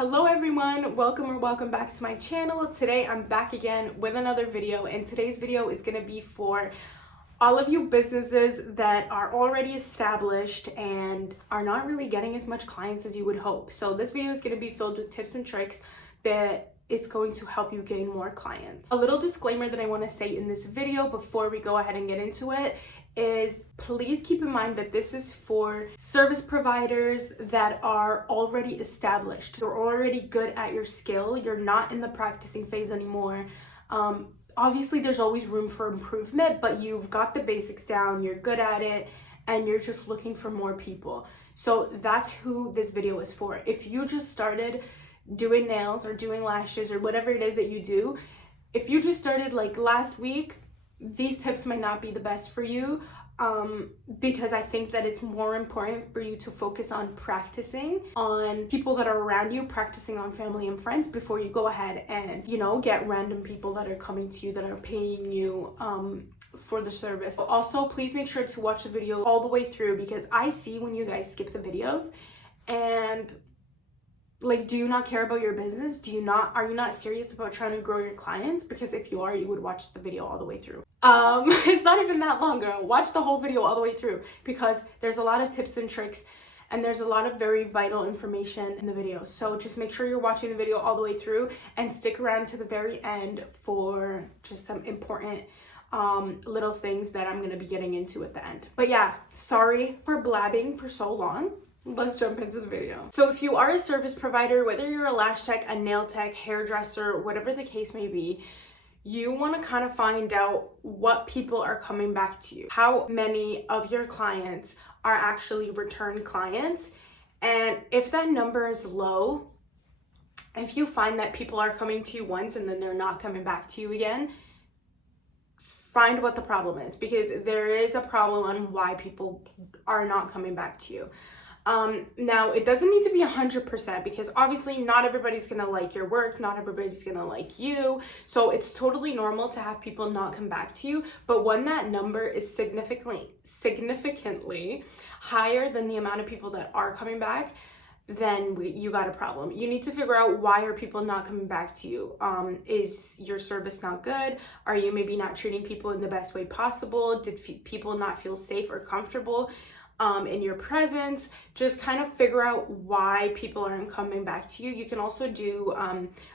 Hello everyone, welcome back to my channel. Today I'm back again with another video, and today's video is going to be for all of you businesses that are already established and are not really getting as much clients as you would hope. So this video is going to be filled with tips and tricks that is going to help you gain more clients. A little disclaimer that I want to say in this video before we go ahead and get into it is please keep in mind that this is for service providers that are already established. You're already good at your skill. You're not in the practicing phase anymore. Obviously, there's always room for improvement, but you've got the basics down, you're good at it, and you're just looking for more people. So that's who this video is for. If you just started doing nails or doing lashes or whatever it is that you do, if you just started like last week, these tips might not be the best for you because I think that it's more important for you to focus on practicing on people that are around you, practicing on family and friends before you go ahead and, get random people that are coming to you that are paying you for the service. Also, please make sure to watch the video all the way through because I see when you guys skip the videos and do you not care about your business? Are you not serious about trying to grow your clients? Because if you are, you would watch the video all the way through. It's not even that long ago. Watch the whole video all the way through because there's a lot of tips and tricks and there's a lot of very vital information in the video. So just make sure you're watching the video all the way through and stick around to the very end for just some important little things that I'm gonna be getting into at the end. But yeah, sorry for blabbing for so long. Let's jump into the video. So if you are a service provider, whether you're a lash tech, a nail tech, hairdresser, whatever the case may be, you want to kind of find out what people are coming back to you. How many of your clients are actually return clients? And if that number is low, if you find that people are coming to you once and then they're not coming back to you again, find what the problem is, because there is a problem on why people are not coming back to you. Now it doesn't need to be 100% because obviously not everybody's gonna like your work, not everybody's gonna like you, so it's totally normal to have people not come back to you. But when that number is significantly higher than the amount of people that are coming back, then you got a problem. You need to figure out why are people not coming back to you. Is your service not good? Are you maybe not treating people in the best way possible? Did people not feel safe or comfortable in your presence? Just kind of figure out why people aren't coming back to you. You can also do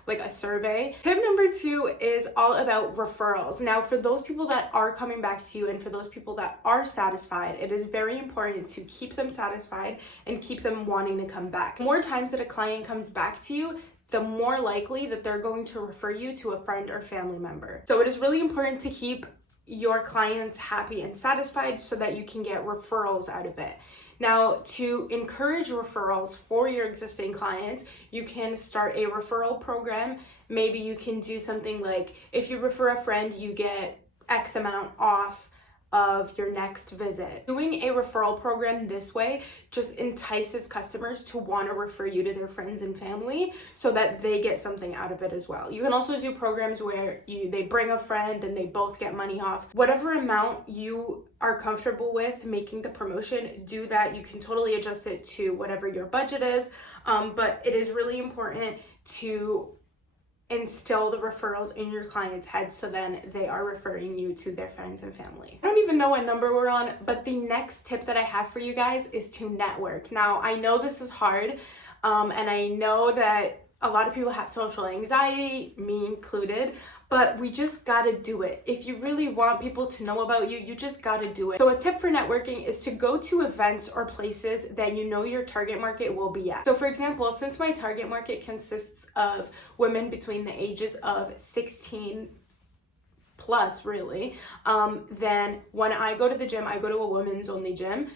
like a survey. Tip number 2 is all about referrals. Now, for those people that are coming back to you and for those people that are satisfied, it is very important to keep them satisfied and keep them wanting to come back. The more times that a client comes back to you, the more likely that they're going to refer you to a friend or family member. So it is really important to keep your clients happy and satisfied so that you can get referrals out of it. Now, to encourage referrals for your existing clients, you can start a referral program. Maybe you can do something like if you refer a friend, you get X amount off of your next visit. Doing a referral program this way just entices customers to want to refer you to their friends and family so that they get something out of it as well. You can also do programs where they bring a friend and they both get money off. Whatever amount you are comfortable with making the promotion, do that. You can totally adjust it to whatever your budget is, but it is really important to instill the referrals in your clients' heads so then they are referring you to their friends and family. I don't even know what number we're on, but the next tip that I have for you guys is to network. Now, I know this is hard, and I know that a lot of people have social anxiety, me included, but we just gotta do it. If you really want people to know about you, you just gotta do it. So a tip for networking is to go to events or places that you know your target market will be at. So for example, since my target market consists of women between the ages of 16 plus really, then when I go to the gym, I go to a women's only gym.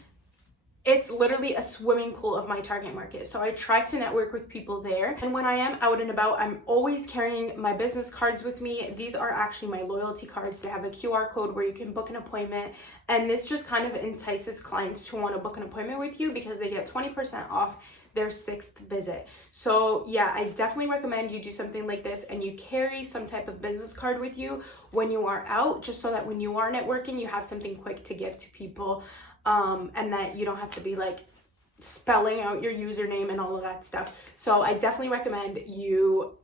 It's literally a swimming pool of my target market. So I try to network with people there. And when I am out and about, I'm always carrying my business cards with me. These are actually my loyalty cards. They have a QR code where you can book an appointment. And this just kind of entices clients to want to book an appointment with you because they get 20% off their 6th visit. So yeah, I definitely recommend you do something like this and you carry some type of business card with you when you are out, just so that when you are networking, you have something quick to give to people. And that you don't have to be like spelling out your username and all of that stuff. So I definitely recommend you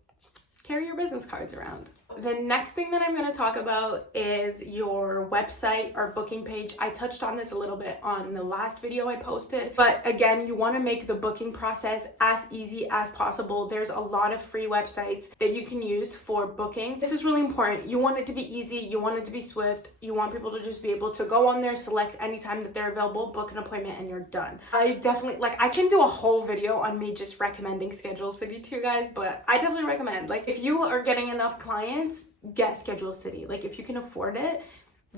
carry your business cards around. The next thing that I'm going to talk about is your website or booking page. I touched on this a little bit on the last video I posted, but again, you want to make the booking process as easy as possible. There's a lot of free websites that you can use for booking. This is really important. You want it to be easy. You want it to be swift. You want people to just be able to go on there, select any time that they're available, book an appointment, and you're done. I definitely, I can do a whole video on me just recommending Schedule City to you guys, but I definitely recommend, if you are getting enough clients, get Schedule City. If you can afford it,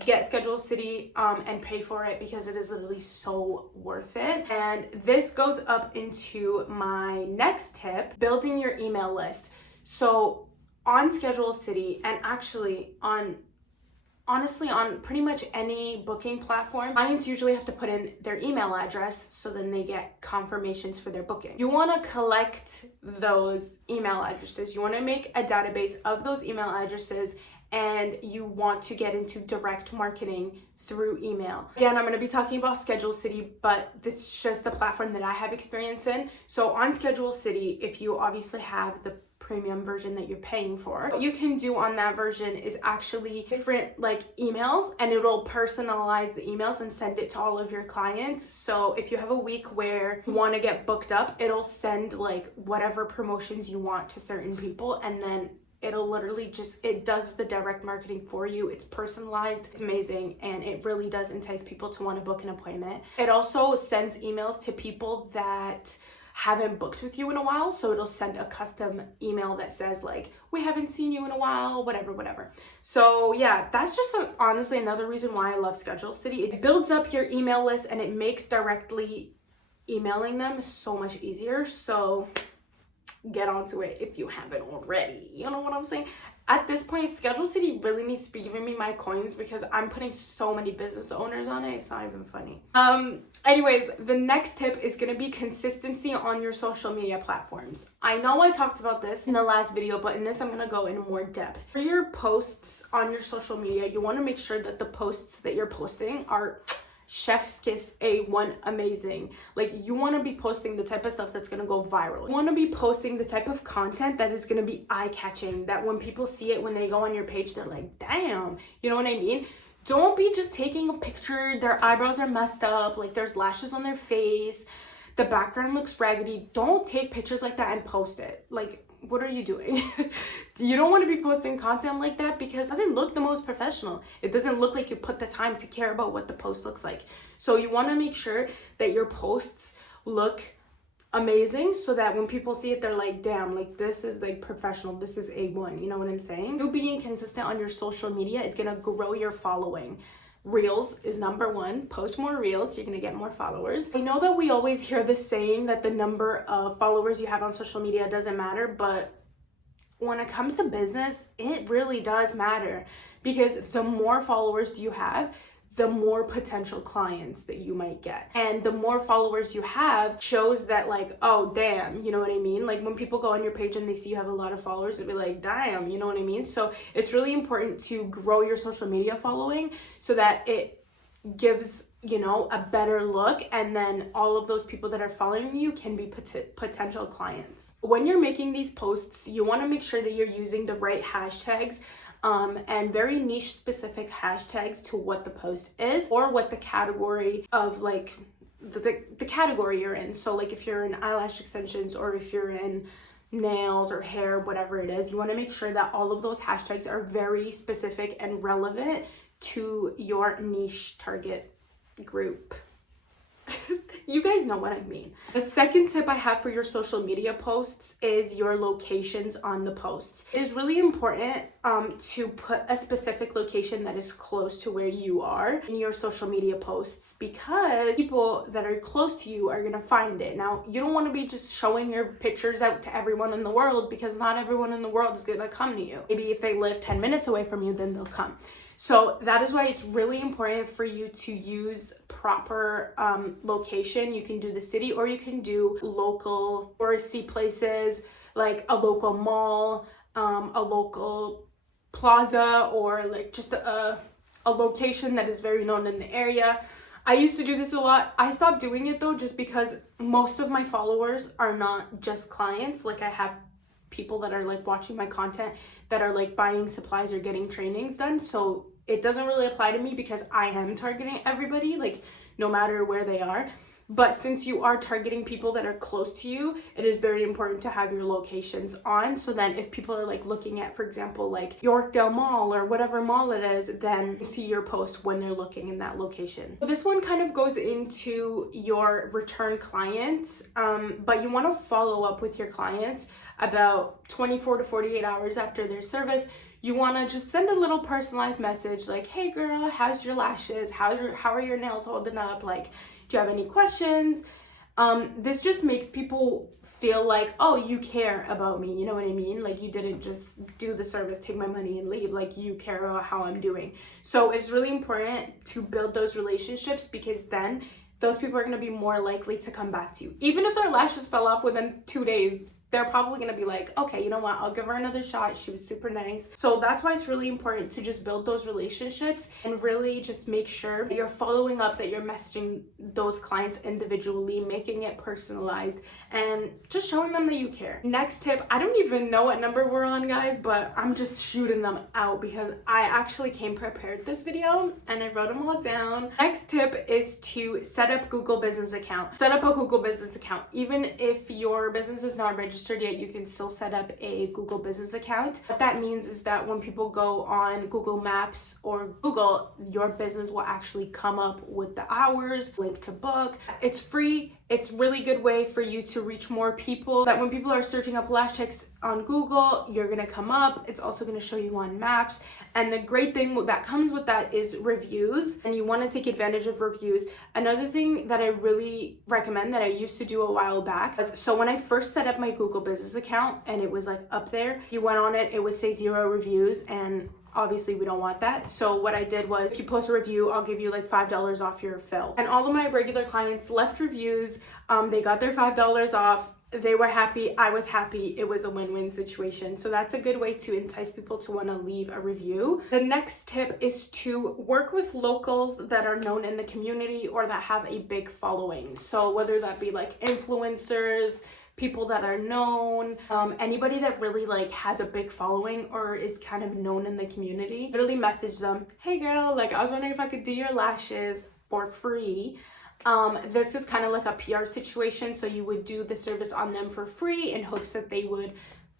get Schedule City and pay for it, because it is literally so worth it. And this goes up into my next tip, building your email list. So on Schedule City, and actually honestly on pretty much any booking platform, clients usually have to put in their email address, so then they get confirmations for their booking. You want to collect those email addresses. You want to make a database of those email addresses, and you want to get into direct marketing through email. Again, I'm going to be talking about Schedule City, but it's just the platform that I have experience in. So on Schedule City, if you obviously have the premium version that you're paying for, what you can do on that version is actually different emails, and it'll personalize the emails and send it to all of your clients. So if you have a week where you want to get booked up, it'll send whatever promotions you want to certain people, and then it'll literally it does the direct marketing for you. It's personalized, it's amazing, and it really does entice people to want to book an appointment. It also sends emails to people that haven't booked with you in a while, so it'll send a custom email that says we haven't seen you in a while, whatever. So yeah, that's just honestly another reason why I love Schedule City. It builds up your email list, and it makes directly emailing them so much easier. So get onto it if you haven't already. You know what I'm saying? At this point, Schedule City really needs to be giving me my coins, because I'm putting so many business owners on it. It's not even funny. Anyways, the next tip is going to be consistency on your social media platforms. I know I talked about this in the last video, but in this, I'm going to go in more depth. For your posts on your social media, you want to make sure that the posts that you're posting are chef's kiss A1 amazing. You want to be posting the type of stuff that's going to go viral. You want to be posting the type of content that is going to be eye-catching, that when people see it, when they go on your page, they're like, damn, you know what I mean? Don't be just taking a picture, their eyebrows are messed up, there's lashes on their face, the background looks raggedy. Don't take pictures like that and post it. What are you doing? You don't want to be posting content like that, because it doesn't look the most professional. It doesn't look like you put the time to care about what the post looks like. So you want to make sure that your posts look amazing, so that when people see it, they're like, damn, this is professional, this is A1. You know what I'm saying? You being consistent on your social media is going to grow your following. Reels is number one. Post more reels, you're gonna get more followers. I know that we always hear the saying that the number of followers you have on social media doesn't matter, but when it comes to business, it really does matter, because the more followers you have, the more potential clients that you might get. And the more followers you have shows that oh damn, you know what I mean? When people go on your page and they see you have a lot of followers, they'll be like, damn, you know what I mean? So it's really important to grow your social media following, so that it gives a better look, and then all of those people that are following you can be potential clients. When you're making these posts, you want to make sure that you're using the right hashtags, and very niche specific hashtags to what the post is, or what the category of the category you're in. So if you're in eyelash extensions, or if you're in nails or hair, whatever it is, you want to make sure that all of those hashtags are very specific and relevant to your niche target group. You guys know what I mean. The second tip I have for your social media posts is your locations on the posts. It is really important to put a specific location that is close to where you are in your social media posts, because people that are close to you are gonna find it. Now, you don't want to be just showing your pictures out to everyone in the world, because not everyone in the world is gonna come to you. Maybe if they live 10 minutes away from you, then they'll come. So that is why it's really important for you to use proper location. You can do the city, or you can do local touristy places, like a local mall, a local plaza, or just a location that is very known in the area. I used to do this a lot. I stopped doing it though just because most of my followers are not just clients. Like I have people that are like watching my content that are like buying supplies or getting trainings done. So it doesn't really apply to me because I am targeting everybody, like no matter where they are. But since you are targeting people that are close to you, it is very important to have your locations on. So then if people are like looking at, for example, like Yorkdale Mall or whatever mall it is, then see your post when they're looking in that location. So this one kind of goes into your return clients, but you want to follow up with your clients about 24 to 48 hours after their service. You want to just send a little personalized message like, hey girl, how's your lashes? How are your nails holding up? Like, do you have any questions? This just makes people feel like, oh, you care about me. You know what I mean? Like you didn't just do the service, take my money and leave. Like you care about how I'm doing. So it's really important to build those relationships because then those people are going to be more likely to come back to you. Even if their lashes fell off within 2 days, they're probably going to be like, okay, you know what? I'll give her another shot. She was super nice. So that's why it's really important to just build those relationships and really just make sure that you're following up, that you're messaging those clients individually, making it personalized, and just showing them that you care. Next tip, I don't even know what number we're on, guys, but I'm just shooting them out because I actually came prepared this video and I wrote them all down. Next tip is to set up Google Business account. Set up a Google Business account. Even if your business is not registered yet, you can still set up a Google Business account. What that means is that when people go on Google Maps or Google, your business will actually come up with the hours, link to book. It's free. It's really good way for you to reach more people, that when people are searching up lash techs on Google, you're gonna come up. It's also gonna show you on maps. And the great thing that comes with that is reviews, and you wanna take advantage of reviews. Another thing that I really recommend that I used to do a while back was, so when I first set up my Google Business account and it was like up there, you went on it, it would say 0 reviews, and obviously we don't want that. So what I did was, if you post a review, I'll give you like $5 off your fill. And all of my regular clients left reviews. They got their $5 off. They were happy. I was happy. It was a win-win situation. So that's a good way to entice people to want to leave a review. The next tip is to work with locals that are known in the community or that have a big following. So whether that be like influencers, people that are known, anybody that really like has a big following or is kind of known in the community, literally message them, hey girl, like I was wondering if I could do your lashes for free. This is kind of like a PR situation, so you would do the service on them for free in hopes that they would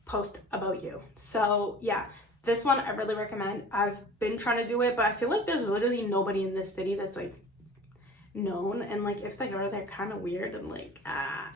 post about you. So yeah, this one I really recommend. I've been trying to do it, but I feel like there's literally nobody in this city that's like known, and like if they are, they're kind of weird and like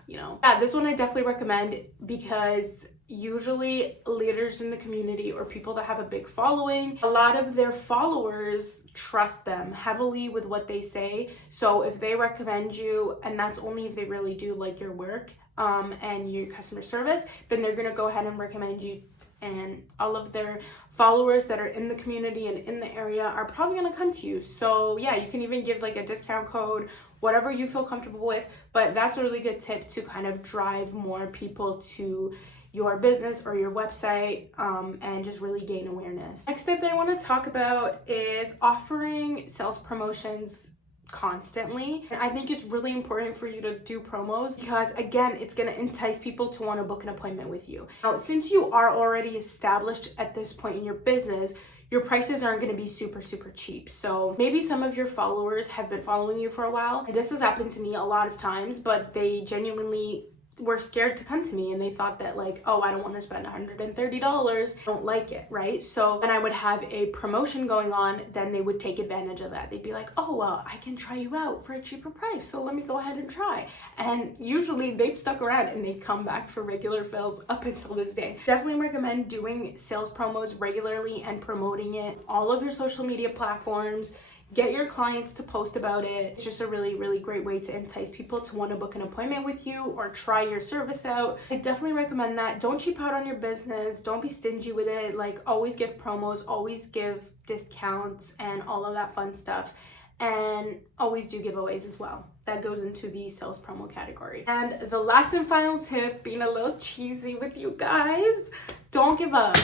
you know. Yeah, this one I definitely recommend because usually leaders in the community or people that have a big following, a lot of their followers trust them heavily with what they say. So if they recommend you, and that's only if they really do like your work and your customer service, then they're gonna go ahead and recommend you, and all of their followers that are in the community and in the area are probably gonna come to you. So yeah, you can even give like a discount code, whatever you feel comfortable with, but that's a really good tip to kind of drive more people to your business or your website, and just really gain awareness. Next tip that I want to talk about is offering sales promotions constantly. And I think it's really important for you to do promos because again, it's going to entice people to want to book an appointment with you. Now, since you are already established at this point in your business, your prices aren't going to be super cheap. So maybe some of your followers have been following you for a while. This has happened to me a lot of times, but they genuinely were scared to come to me and they thought that like, oh, I don't want to spend $130, I don't like it, right? So when I would have a promotion going on, then they would take advantage of that. They'd be like, oh, well, I can try you out for a cheaper price, so let me go ahead and try. And usually they've stuck around and they come back for regular fills up until this day. Definitely recommend doing sales promos regularly and promoting it all of your social media platforms. Get your clients to post about it. It's just a really great way to entice people to want to book an appointment with you or try your service out. I definitely recommend that. Don't cheap out on your business. Don't be stingy with it. Like, always give promos, always give discounts and all of that fun stuff. And always do giveaways as well. That goes into the sales promo category. And the last and final tip, being a little cheesy with you guys, don't give up.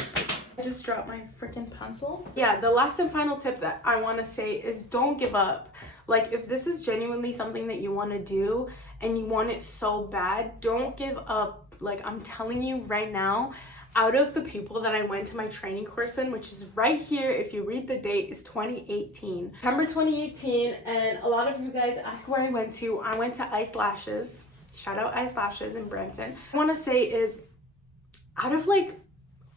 I just dropped my freaking pencil. Yeah, the last and final tip that I want to say is don't give up. Like, if this is genuinely something that you want to do and you want it so bad, don't give up. Like, I'm telling you right now, out of the people that I went to my training course in, which is right here, if you read the date, is 2018. September 2018, and a lot of you guys ask where I went to. I went to Zee Lashes. Shout out Zee Lashes in Brampton. I want to say is, out of like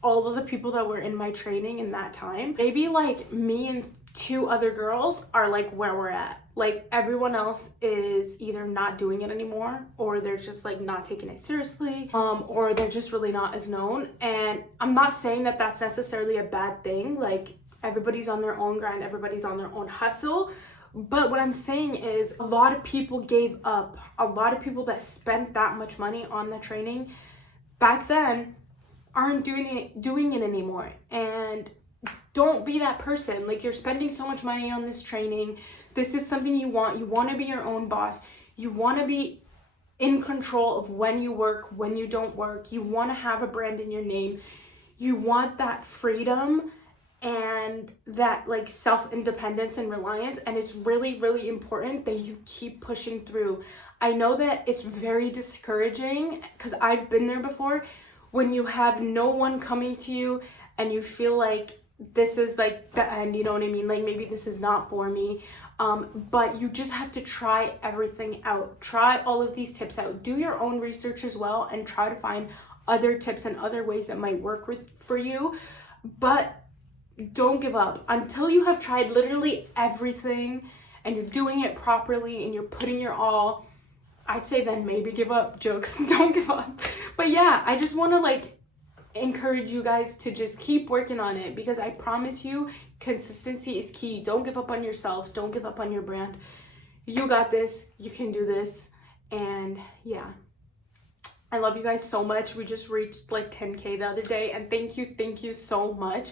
all of the people that were in my training in that time, maybe like me and 2 other girls are like where we're at. Like, everyone else is either not doing it anymore, or they're just like not taking it seriously, or they're just really not as known. And I'm not saying that that's necessarily a bad thing. Like, everybody's on their own grind, everybody's on their own hustle. But what I'm saying is, a lot of people gave up. A lot of people that spent that much money on the training back then aren't doing it anymore. And don't be that person. Like, you're spending so much money on this training. This is something you want. You want to be your own boss. You want to be in control of when you work, when you don't work. You want to have a brand in your name. You want that freedom and that like self-independence and reliance. And it's really, really important that you keep pushing through. I know that it's very discouraging, because I've been there before, when you have no one coming to you and you feel like this is like the end, you know what I mean? Like, maybe this is not for me. But you just have to try everything out. Try all of these tips out. Do your own research as well, and try to find other tips and other ways that might work for you. But don't give up until you have tried literally everything and you're doing it properly and you're putting your all. I'd say then maybe give up. Jokes. Don't give up. But yeah, I just want to like encourage you guys to just keep working on it, because I promise you, consistency is key. Don't give up on yourself. Don't give up on your brand. You got this. You can do this. And yeah, I love you guys so much. We just reached like 10K the other day, and thank you so much.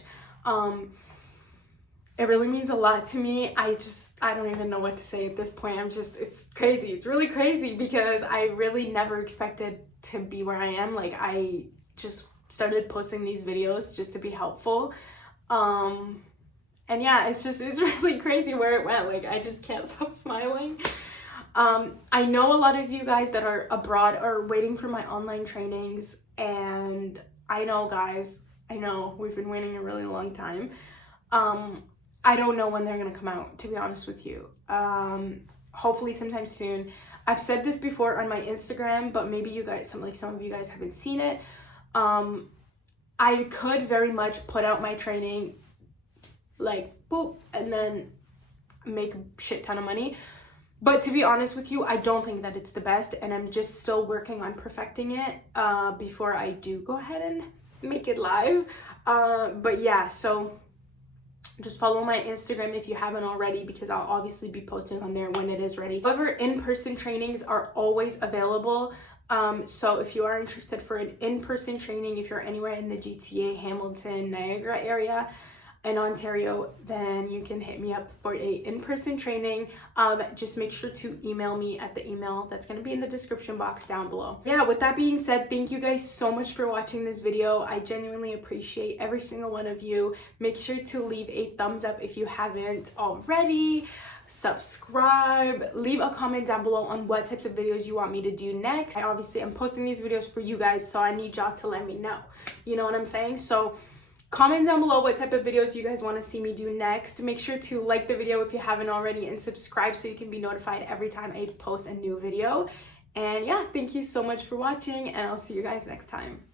It really means a lot to me. I don't even know what to say at this point. It's crazy. It's really crazy, because I really never expected to be where I am. Like, I just started posting these videos just to be helpful. And yeah, it's really crazy where it went. Like, I just can't stop smiling. I know a lot of you guys that are abroad are waiting for my online trainings, and I know, guys, I know we've been waiting a really long time. I don't know when they're gonna come out, to be honest with you. Hopefully sometime soon. I've said this before on my Instagram, but maybe you guys, some of you guys haven't seen it. I could very much put out my training like boop and then make a shit ton of money. But to be honest with you, I don't think that it's the best, and I'm just still working on perfecting it before I do go ahead and make it live. But yeah, so just follow my Instagram if you haven't already, because I'll obviously be posting on there when it is ready. However, in-person trainings are always available. So if you are interested for an in-person training, if you're anywhere in the GTA, Hamilton, Niagara area in Ontario, then you can hit me up for a in-person training. Just make sure to email me at the email that's going to be in the description box down below. Yeah, with that being said, thank you guys so much for watching this video. I genuinely appreciate every single one of you. Make sure to leave a thumbs up if you haven't already. Subscribe, leave a comment down below on what types of videos you want me to do next. I obviously am posting these videos for you guys, so I need y'all to let me know. You know what I'm saying? So comment down below what type of videos you guys want to see me do next. Make sure to like the video if you haven't already, and subscribe so you can be notified every time I post a new video. And yeah, thank you so much for watching, and I'll see you guys next time.